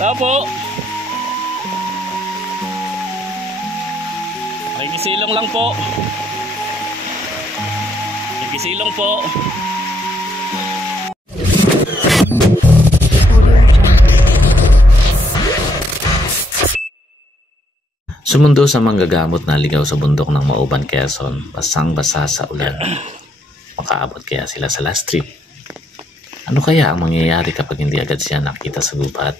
Tapo. Nakikisilong lang po. Nakikisilong po. Sumundo sa manggagamot na ligaw sa bundok ng Mauban, Quezon, basang-basa sa ulan. Makaabot kaya sila sa last trip? Ano kaya ang mangyayari kapag hindi agad siya nakita sa gubat?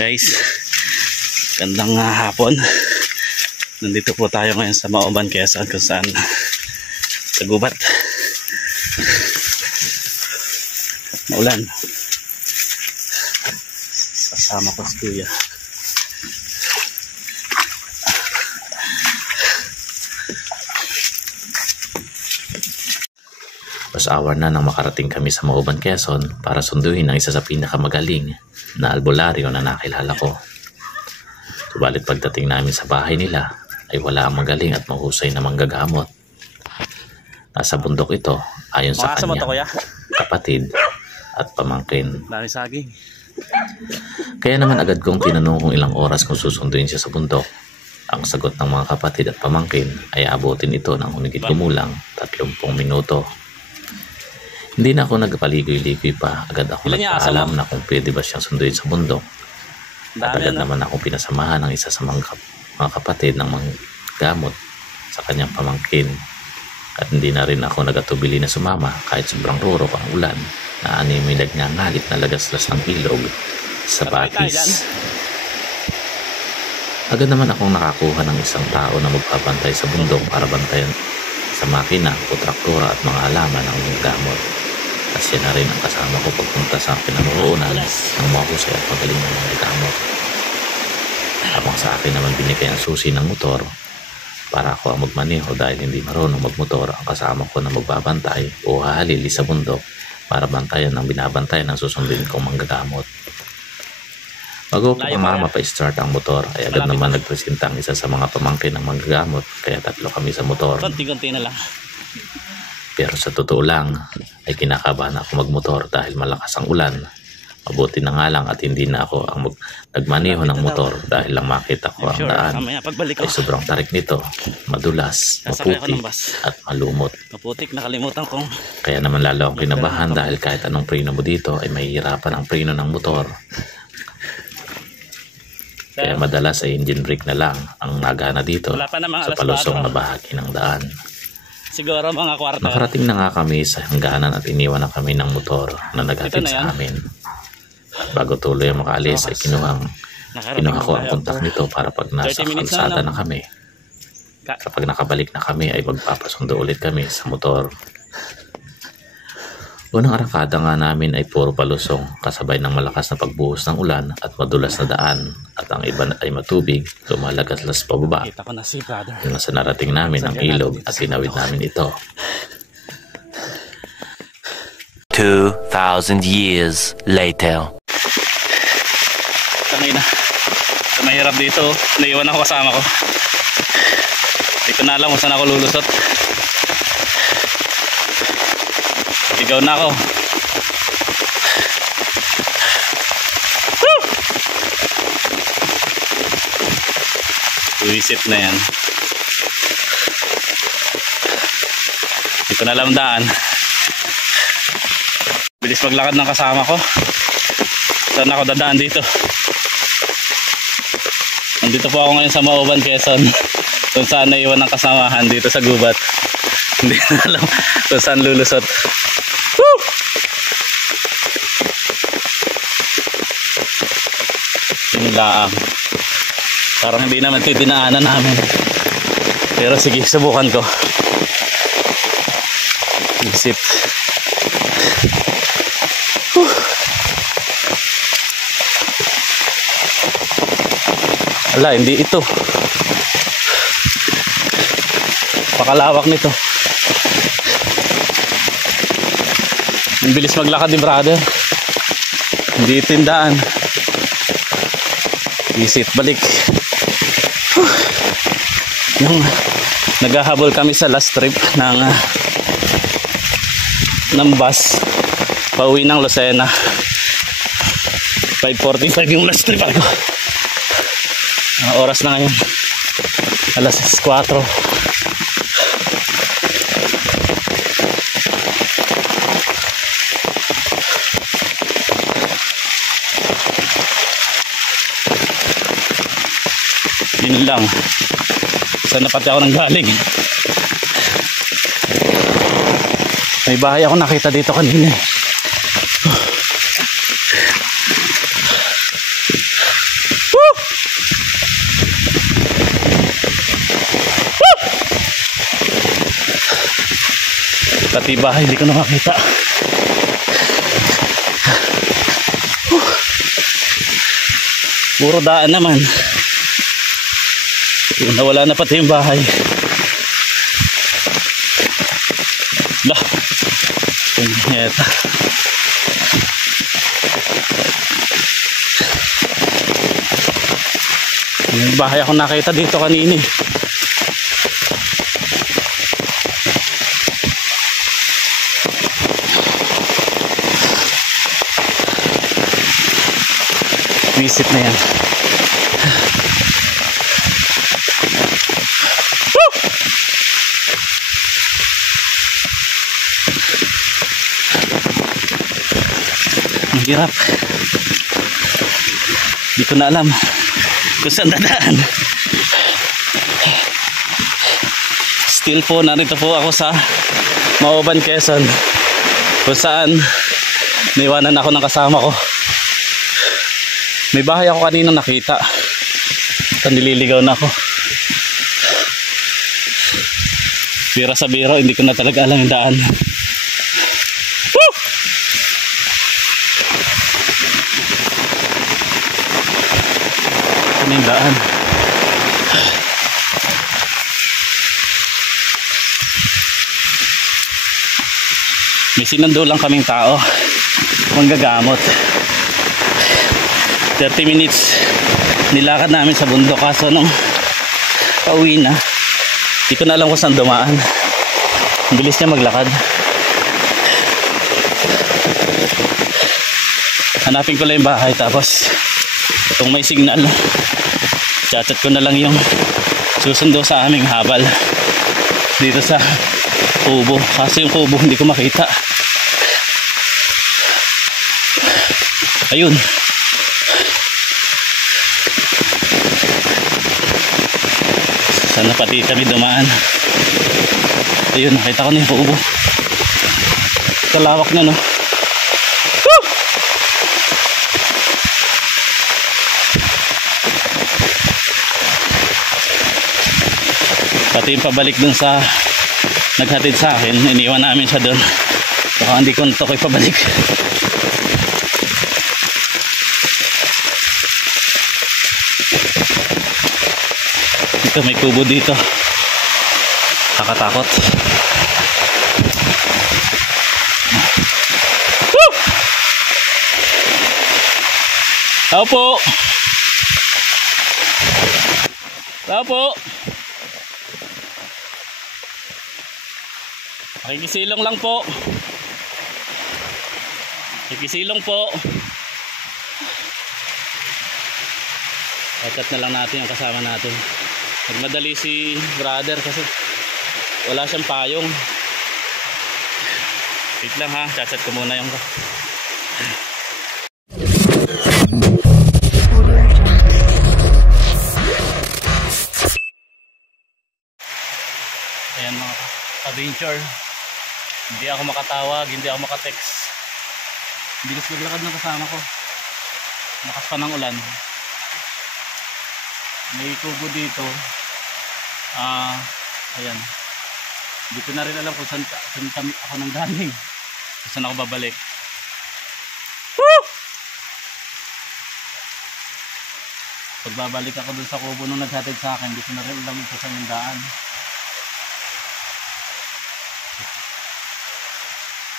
Guys, gandang hapon. Nandito po tayo ngayon sa Mauban, Quezon, kung saan sa gubat. Maulan. Kasama ko si Kuya. Mas hour na nang makarating kami sa Mauban, Quezon para sunduin ang isa sa pinakamagaling na albularyo na nakilala ko. Subalit pagdating namin sa bahay nila ay wala ang magaling at mahusay na manggagamot. Nasa bundok ito ayon sa kanyang kapatid at pamangkin. Dami saging. Kaya naman agad kong tinanong kung ilang oras kung susunduin siya sa bundok. Ang sagot ng mga kapatid at pamangkin ay abutin ito ng humigit kumulang 30 minuto. Hindi na ako nagpaligoy-ligoy pa. Agad ako nagpaalam na kung pwede ba siyang sunduin sa bundok. At agad naman akong pinasamahan ng isa sa mga kapatid ng mga gamot sa kanyang pamangkin. At hindi na rin ako nagatubili na sumama kahit sobrang rurok ang ulan na may nagngangalit na lagaslas ng ilog sa batis. Agad naman akong nakakuha ng isang tao na magpapantay sa bundok para bantayan sa makina o traktora at mga halaman ng mga gamot. At siya na rin ang kasama ko pagpunta sa pinamuroonan ng mahusay at magaling ng mga gamot. Habang sa akin naman binigay ang susi ng motor para ako ang magmaneho dahil hindi marunong magmotor ang kasama ko na magbabantay o hahalili sa bundok para bantayan ng binabantayan ng susunduin kong manggagamot. Bago ko pa-start ang motor ay agad naman nagpresenta ang isa sa mga pamangkin ng manggagamot kaya tatlo kami sa motor. Konti-konti na lang. Pero sa totoo lang ay kinakabahan ako magmotor dahil malakas ang ulan. Mabuti na nga lang at hindi na ako ang nagmaneho ng motor dahil lang makita ko ang daan ay sobrang tarik nito, madulas, maputi at malumot. Maputik, nakalimutan ko. Kaya naman lalo akong kinabahan dahil kahit anong preno mo dito ay mahihirapan ang preno ng motor. Kaya madalas ay engine brake na lang ang nagana dito sa palusong na bahagi ng daan. Siguro mga kwarto. Nakarating na nga kami sa hangganan at iniwan na kami ng motor na naghatid sa amin. Bago tuloy ang makaalis ay kinuha ko ang kontak nito para pag nasa kalsada na kami. Kapag nakabalik na kami ay magpapasundo ulit kami sa motor. Unang arangkada nga namin ay puro palusong kasabay ng malakas na pagbuhos ng ulan at madulas na daan at ang iba ay matubig, lumalagaslas pababa. Hanggang sa narating namin ang ilog at sinawid namin ito. 2,000 years later. Tangay na. Sa mahirap dito, naiwan ako kasama ko. Hindi ko na alam kung saan ako lulusot. Ligaw na ako. Woo! Buwisit na yan. Hindi ko na alam daan. Bilis maglakad ng kasama ko. Saan ako dadaan dito? Nandito po ako ngayon sa Mauban, Quezon. Kung saan naiwan ng kasamahan dito sa gubat. Hindi na alam kung saan lulusot. Woo! Yung laang. Parang hindi naman titinaanan namin. Pero sige, subukan ko. Isip. Ala, hindi ito. Pakalawak nito. Ang bilis maglakad ni brother. Hindi ito yung daan. Visit balik. Yung naghahabol kami sa last trip ng bus pauwi ng Lucena. 5:45 yung last trip ako. Oras na ngayon. Alas 4. Yun lang. Saan na pati ako nang galing? May bahay ako nakita dito kanina. Woo! Woo! Pati bahay hindi ko na makita. Puro daan naman. Nawala na pati yung bahay. Bah, punyeta. Yung bahay ako nakita dito kanina. Visit na yan. Ang hirap. Hindi ko na alam kung saan dadaan. Still po, narito po ako sa Mauban, Quezon, kung saan naiwanan ako ng kasama ko. May bahay ako kanina nakita. Nililigaw na ako. Bira sa biro, hindi ko na talaga alam yung daan. Woo! Ano yung daan? May sinundo lang kaming tao, manggagamot. 30 minutes nilakad namin sa bundok, kaso nung pauwi na, hindi ko na alam kung saan dumaan. Ang bilis niya maglakad. Hanapin ko lang yung bahay, tapos kung may signal, chat ko na lang yung susundo sa aming habal dito sa kubo. Kaso yung kubo hindi ko makita. Ayun. Sana pati kami dumaan. Ayun, nakita ko na yung kubo. Kalawak na, no? Woo! Pati yung pabalik dun sa naghatid sa akin, iniwan namin siya dun. Baka hindi ko na ito ko ipabalik. Ito, may kubo dito. Kakatakot. Woo! Tao po. Tao po. Makikisilong lang po. Makikisilong po. Chat na lang natin yung kasama natin. Nagmadali si brother kasi wala siyang payong. Wait lang ha, chat ko muna yung ayan mga adventure. Hindi ako makatawag, hindi ako makatext. Bilis maglakad ng kasama ko. Lakas pa ng ulan. May kubo dito. Ayan. Hindi ko na rin alam kung saan ako nang galing. Kung saan ako babalik. Woo! Pag babalik ako dun sa kubo nung naghatid sa akin, hindi ko na rin alam kung saan yung daan.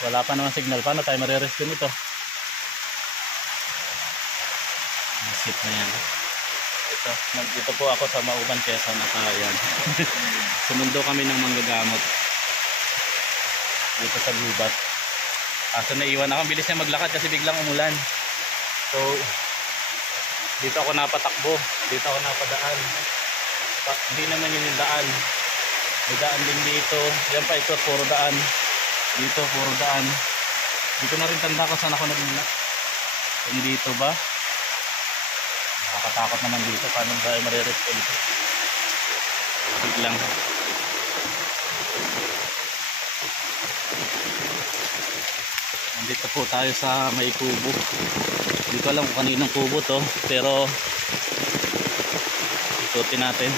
Wala pa naman signal. Paano tayo marirescue nito? Nasip na yan. Dito po ako sa Mauban, Quezon at ayan. Sumundo kami ng manggagamot dito sa gubat. Kaso naiwan ako, bilis niya maglakad kasi biglang umulan. So Dito ako napatakbo. Dito ako napadaan. Hindi naman yun yung daan. May daan din dito. Yan pa ito, puro daan. Dito, puro daan. Hindi ko na rin tanda kung saan ako nagmula. Kung dito ba? Nakakatakot naman dito. Paano tayo marirespond? Wait lang. Nandito po tayo sa may kubo. Hindi ko alam kung kaninong kubo to. Pero ikutin natin.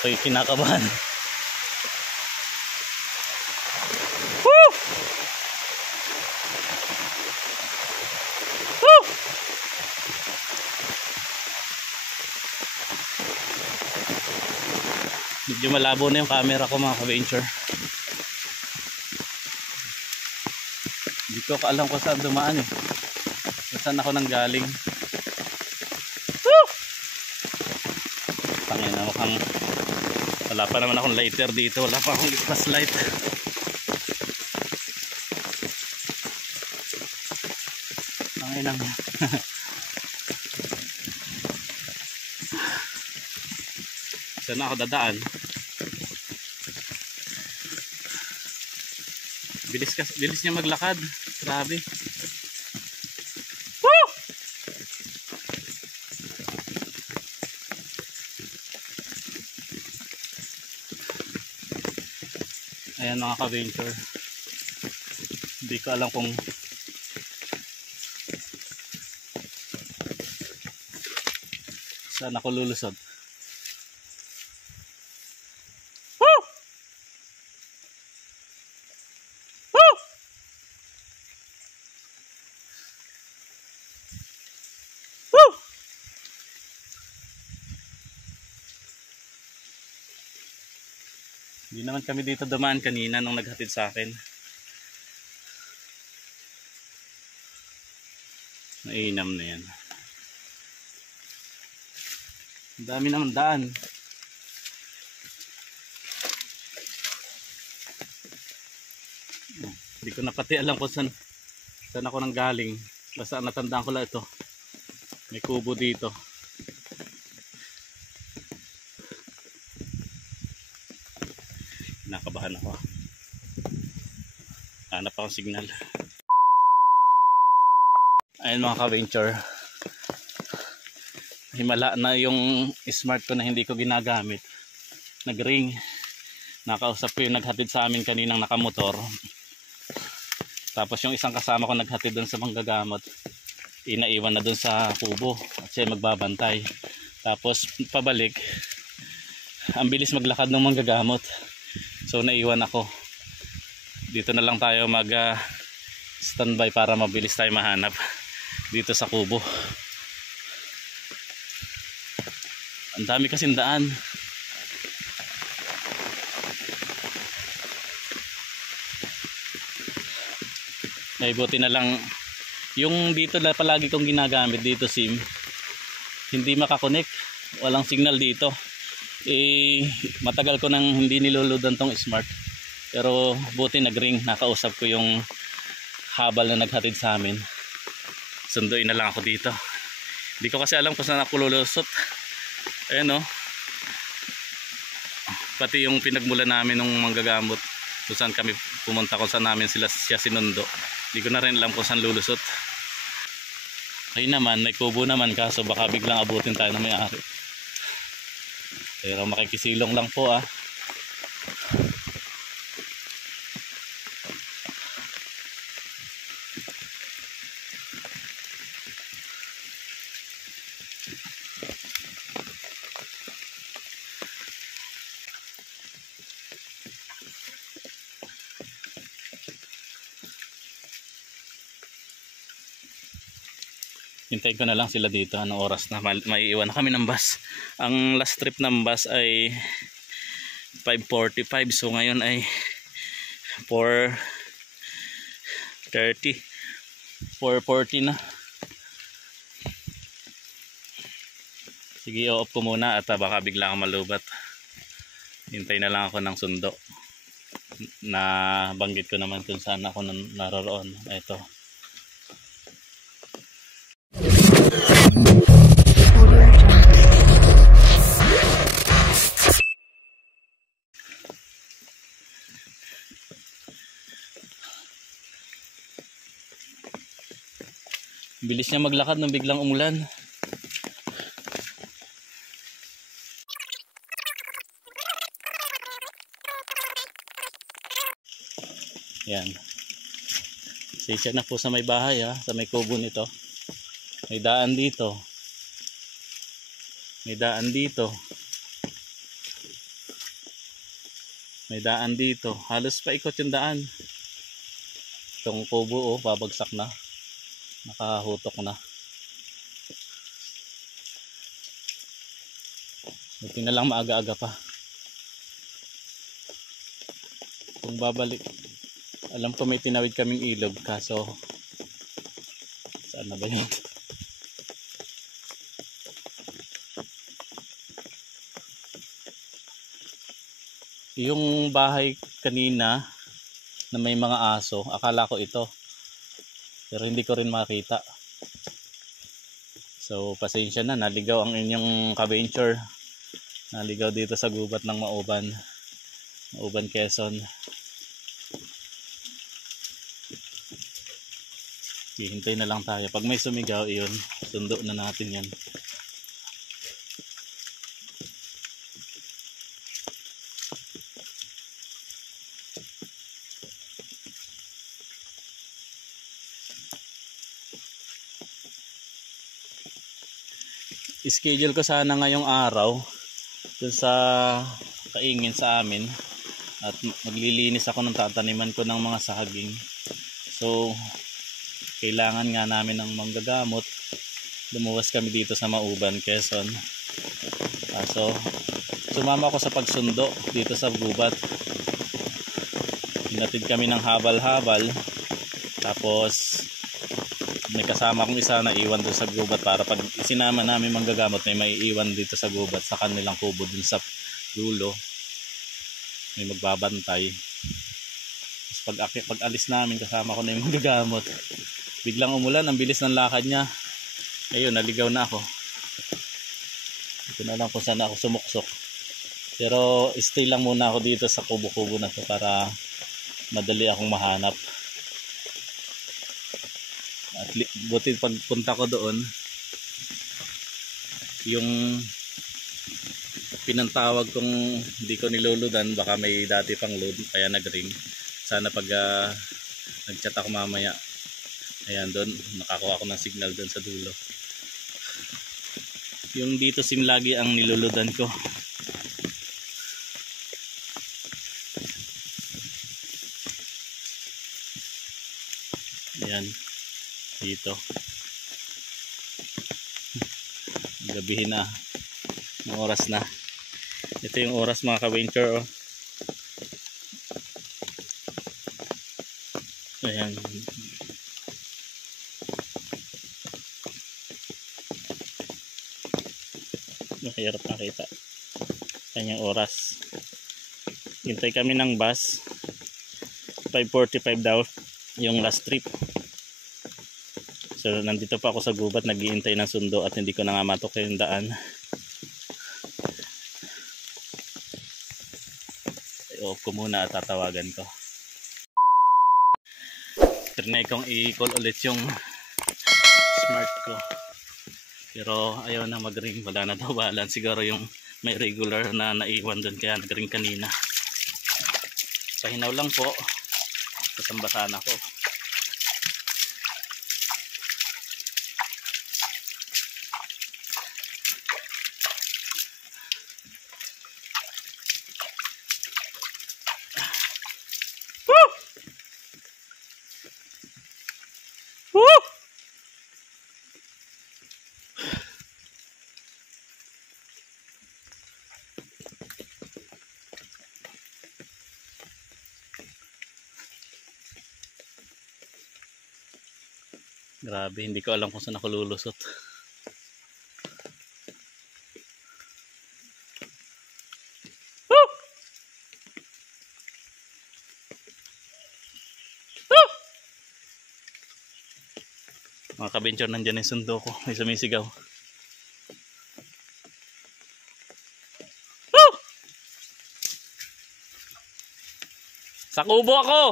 Ako'y kinakabahan. Woo! Woo! Medyo malabo na yung camera ko mga ka-venture. Hindi ko alam kung saan dumaan eh. Kung saan ako nanggaling. Woo! Tangin na mukhang wala pa naman akong lighter dito. Wala pa akong flashlight. Tangin na. Saan ako dadaan? Bilis niya maglakad. Grabe. Woo! Ayan mga ka-venture. Hindi ko alam kung saan ako lulusod. Woo! Woo! Woo! Hindi naman kami dito dumaan kanina nung naghatid sa akin. Mainam na yan. Ang dami naman daan. Hindi ko na pati alam kung saan ako nang galing. Basta natandaan ko lang ito. May kubo dito. Nakabahan ako. Hanap akong signal. Ayun mga ka-venture. Himala na yung smart ko na hindi ko ginagamit. Nag-ring. Nakausap ko yung naghatid sa amin kaninang nakamotor. Tapos yung isang kasama ko naghatid doon sa manggagamot. Inaiwan na doon sa kubo. At siya magbabantay. Tapos pabalik. Ang bilis maglakad ng manggagamot. So naiwan ako. Dito na lang tayo mag standby para mabilis tayo mahanap dito sa kubo. Ang dami kasing daan. Ay buti na lang yung dito na palagi kong ginagamit dito SIM. Hindi makakonek. Walang signal dito. Matagal ko nang hindi niluludan tong smart. Pero buti nag-ring, nakausap ko yung habal na naghatid sa amin. Sunduin na lang ako dito. Hindi ko kasi alam kung saan ako lulusot. Ayan o. Pati yung pinagmula namin ng manggagamot. Kung saan kami pumunta, kung saan namin siya sinundo. Hindi ko na rin alam kung saan lulusot. Ayun naman, may kubo naman kaso baka biglang abutin tayo na may-ari. Pero makikisilong lang po ah. Hintayin ko na lang sila dito. Anong oras na maiiwan na kami ng bus. Ang last trip ng bus ay 5:45. So ngayon ay 4:30. 4:40 na. Sige, i-off ko muna at baka bigla akong malubat. Hintay na lang ako ng sundo. Na banggit ko naman kung saan ako naroroon. Ito. Bilis niya maglakad nung biglang umulan. Yan. Sisya na po sa may bahay ha, sa may kubo nito. May daan dito. May daan dito. May daan dito. Halos paikot yung daan. Itong kubo babagsak na. Nakahutok na. Buti na lang maaga-aga pa. Kung babalik, alam ko may tinawid kaming ilog kaso saan na ba yun? Yung bahay kanina na may mga aso, akala ko ito. Pero hindi ko rin makita. So pasensya na, naligaw ang inyong ka-venture. Naligaw dito sa gubat ng Mauban. Mauban, Quezon. Hihintay na lang tayo. Pag may sumigaw, iyon, sundo na natin yan. Schedule ko sana ngayong araw dun sa kaingin sa amin at maglilinis ako ng tataniman ko ng mga saging. So kailangan nga namin ng manggagamot. Lumuwas kami dito sa Mauban, Quezon. So sumama ako sa pagsundo dito sa gubat. Hinatid kami ng habal-habal. Tapos may kasama kong isa na iwan doon sa gubat para pag isinama namin manggagamot may maiiwan dito sa gubat sa kanilang kubo dun sa dulo. May magbabantay. Tapos pag alis namin kasama ko na yung manggagamot. Biglang umulan, ang bilis ng lakad niya. Ayun, naligaw na ako. Ito na lang kung saan ako sumuksok. Pero stay lang muna ako dito sa kubo-kubo na to para madali akong mahanap. At buti pagpunta ko doon, yung pinantawag kong hindi ko niluludan, baka may dati pang load kaya nag-ring. Sana pag nag-chat ako mamaya, ayan doon, nakakuha ako ng signal doon sa dulo. Yung dito sim lagi ang niluludan ko. Ayan. Dito gabihin na, ang oras na. Ito yung oras mga ka-venture ayan, mahirap makita kanyang oras. Hintay kami ng bus, 5:45 daw yung last trip. So nandito pa ako sa gubat, nag-iintay ng sundo at hindi ko na nga matok yung daan. I-off ko muna at tatawagan ko. Trinay kong i-call ulit yung smart ko. Pero ayaw na mag-ring, wala na daw balance. Siguro yung may regular na naiwan doon kaya nag-ring kanina. Pahinaw lang po. Kasambasan ako. Grabe, hindi ko alam kung saan ako lulusot. Woo! Woo! Mga ka-venture, nandyan yung sundo ko. May sumisigaw. Woo! Sa kubo ako!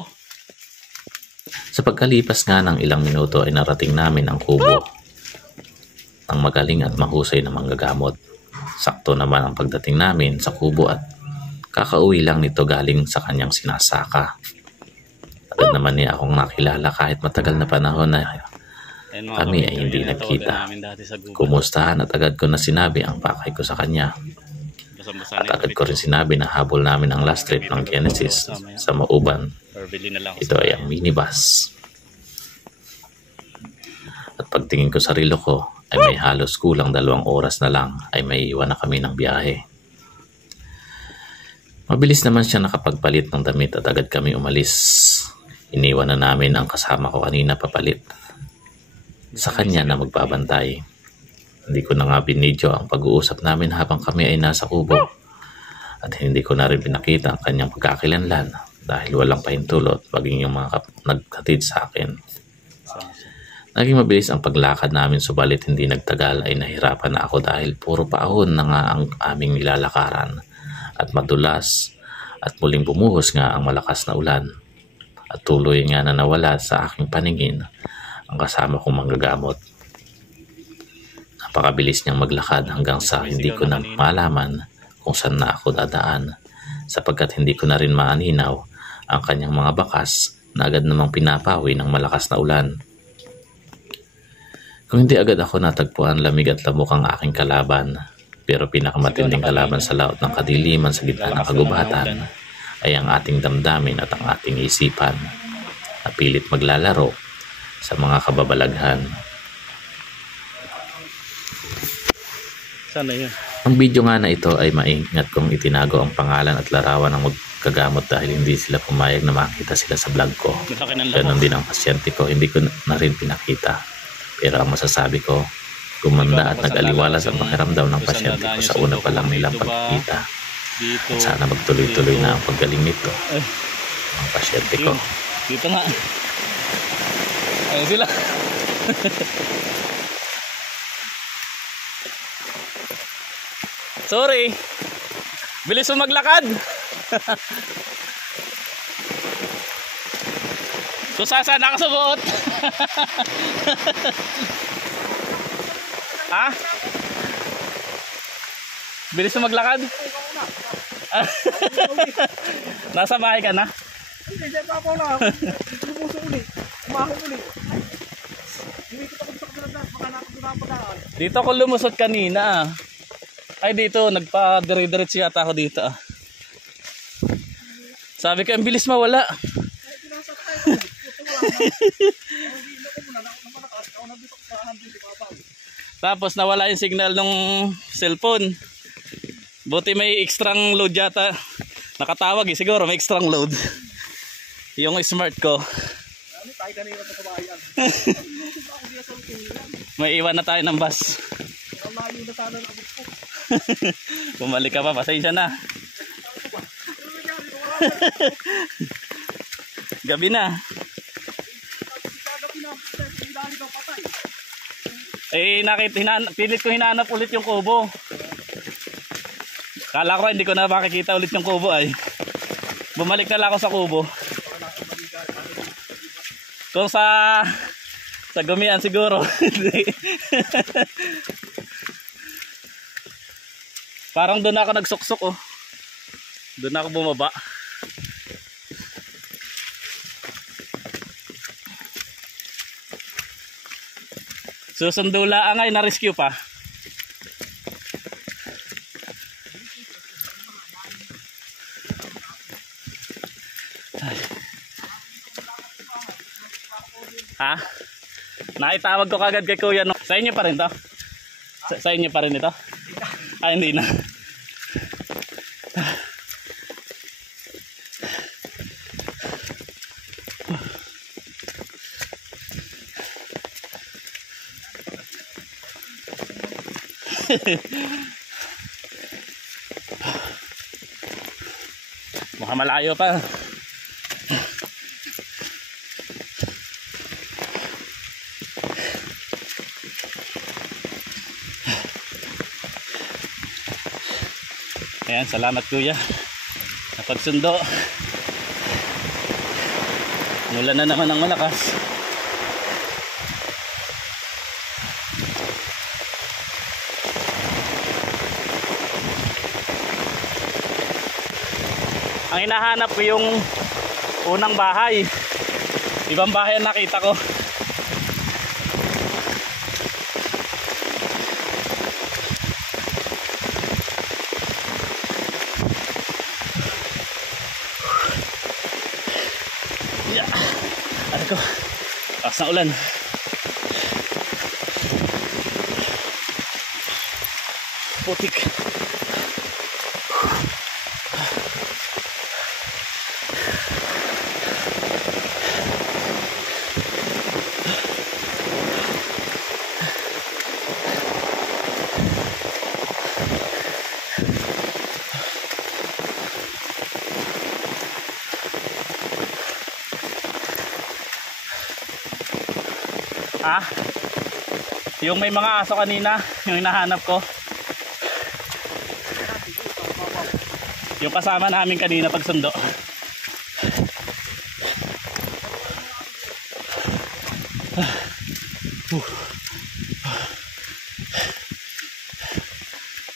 Sa pagkalipas nga ng ilang minuto ay narating namin ang kubo ng magaling at mahusay na manggagamot. Sakto naman ang pagdating namin sa kubo at kakauwi lang nito galing sa kanyang sinasaka. Agad naman niya akong nakilala kahit matagal na panahon na kami ay hindi nagkita. Kumustahan at agad ko na sinabi ang pakay ko sa kanya. At agad ko rin sinabi na habol namin ang last trip ng Genesis sa Mauban. Ito ay ang minibus. At pagtingin ko sa relo ko ay may halos kulang 2 oras na lang ay may iwan na kami ng biyahe. Mabilis naman siya nakapagpalit ng damit at agad kami umalis. Iniwan na namin ang kasama ko kanina papalit sa kanya na magbabantay. Hindi ko na nga binidyo ang pag-uusap namin habang kami ay nasa kubo. At hindi ko na rin pinakita ang kanyang pagkakilanlan dahil walang pahintulot maging yung mga naghatid sa akin. Naging mabilis ang paglakad namin subalit hindi nagtagal ay nahirapan na ako dahil puro paahon na nga ang aming nilalakaran at madulas at muling bumuhos nga ang malakas na ulan. At tuloy nga na nawala sa aking paningin ang kasama kong manggagamot. Napakabilis niyang maglakad hanggang sa hindi ko na malaman kung saan na ako dadaan sapagkat hindi ko na rin maaninaw ang kanyang mga bakas na agad namang pinapawi ng malakas na ulan. Kung hindi agad ako natagpuan, lamig at lamok ang aking kalaban, pero pinakamatinding kalaban sa laot ng kadiliman sa gitna ng kagubatan ay ang ating damdamin at ang ating isipan na pilit maglalaro sa mga kababalaghan. Sana yun. Ang video nga na ito ay maingat kong itinago ang pangalan at larawan ng magkagamot dahil hindi sila pumayag na makita sila sa vlog ko. Ganon din ang pasyente ko, hindi ko na rin pinakita. Pero ang masasabi ko, gumanda at nag-aliwalas ang pakiramdam ng pasyente ko sa una pa lang nilang pagkikita. At sana magtuloy-tuloy na ang paggaling nito ang pasyente ko. Dito nga. Ayun sila. Sorry. Bilis mo maglakad. Kusasa na ka sa buot. Ha? Bilis mo maglakad? Nasa bahay ka na? Hindi, dyan pa ako lang. Lumuso ulit. Umahon ulit. Hindi ko ako sa kabilang baka nakapagdaan. Dito ako lumusot kanina. Ay dito, nagpa-dire-diretso yata ako dito. Sabi ko, ang bilis mawala. Tapos nawala yung signal ng cellphone. Buti may extrang load yata. Nakatawag siguro may extrang load. Yung smart ko. May iwan na tayo ng bus. Bumalik ka pa, pasensya na. Gabi na. Pilit ko hinahanap ulit yung kubo. Kala ko hindi ko na makikita ulit yung kubo ay. Bumalik na lang ako sa kubo. Kung sa gumian siguro. Parang doon ako nagsuksok oh. Doon ako bumaba. Susundula ang ay na-rescue pa. Ha? Naitawag ko kagad kay Kuya no. Sa inyo pa rin to? Sa inyo pa rin ito? Ay hindi na. Mukhang malayo pa. Ayan, salamat kuya. Napagsundo. Mula na naman ng malakas. Ang hinahanap ko yung unang bahay. Ibang bahay ang nakita ko. Yeah. Ano ko? Lakas ng ulan. Putik. Ah, yung may mga aso kanina, yung hinahanap ko. Yung kasama namin kanina pagsundo.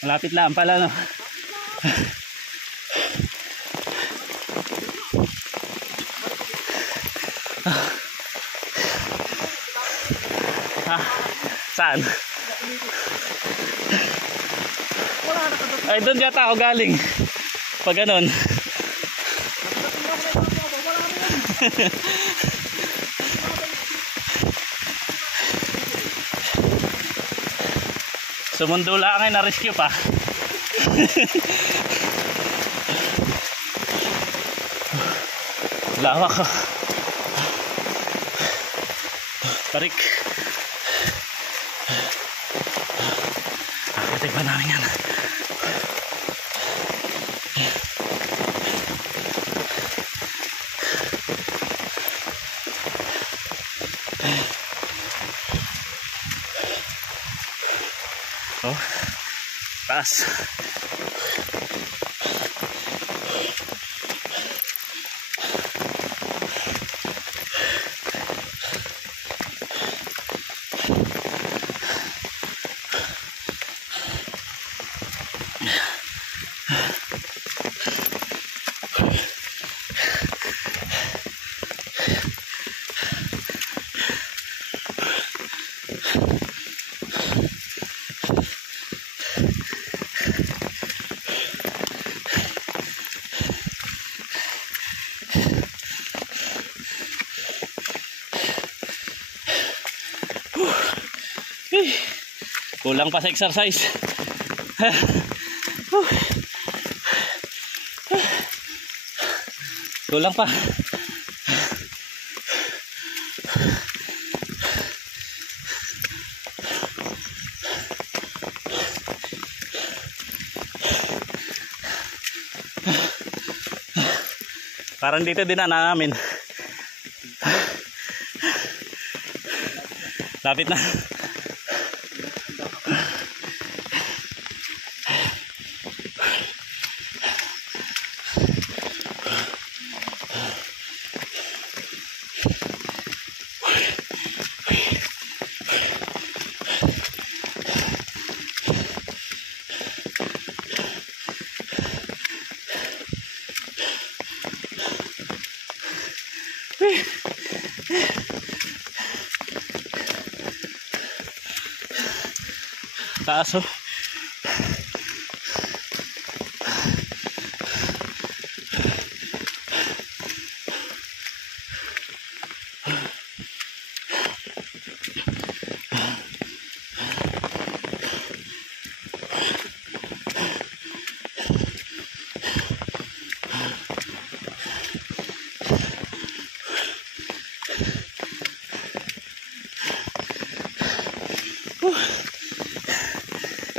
Malapit lang pala, no? Saan? Ay, doon yata ako galing. Pag ganun. Sumundo lang ay na-rescue pa. Lawak ko. Tarik. Akitin pa namin yan. Oh, taas. Kulang pa sa exercise. Kulang pa. Parang dito din na namin. Lapit na. Taas, oh.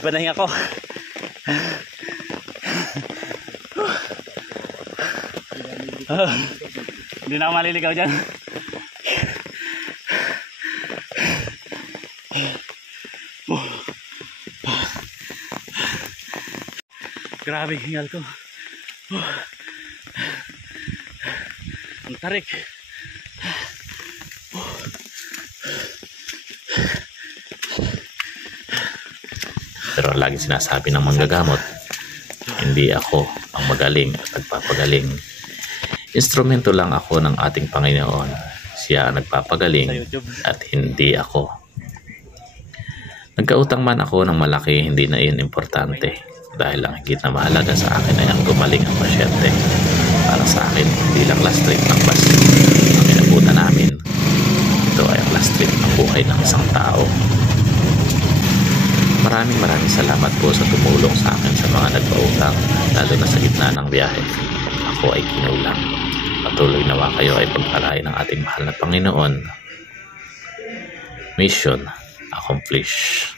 Panahinga ko. Hindi na ako maliligaw dyan. Grabe hingal ko. Ang tarik. Pero lagi sinasabi ng manggagamot, hindi ako ang magaling at nagpapagaling. Instrumento lang ako ng ating Panginoon. Siya ang nagpapagaling at hindi ako. Nagkautang man ako ng malaki, hindi na iyon importante. Dahil ang higit na mahalaga sa akin ay ang gumaling ang pasyente. Para sa akin, hindi lang last trip ng bus ang inabutan namin. Ito ay ang last trip ng buhay ng isang tao. Maraming salamat po sa tumulong sa akin sa mga nagpautang, lalo na sa gitna ng biyahe. Ako ay kinulang. Patuloy nawa kayo ay pagpalain ng ating mahal na Panginoon. Mission accomplished.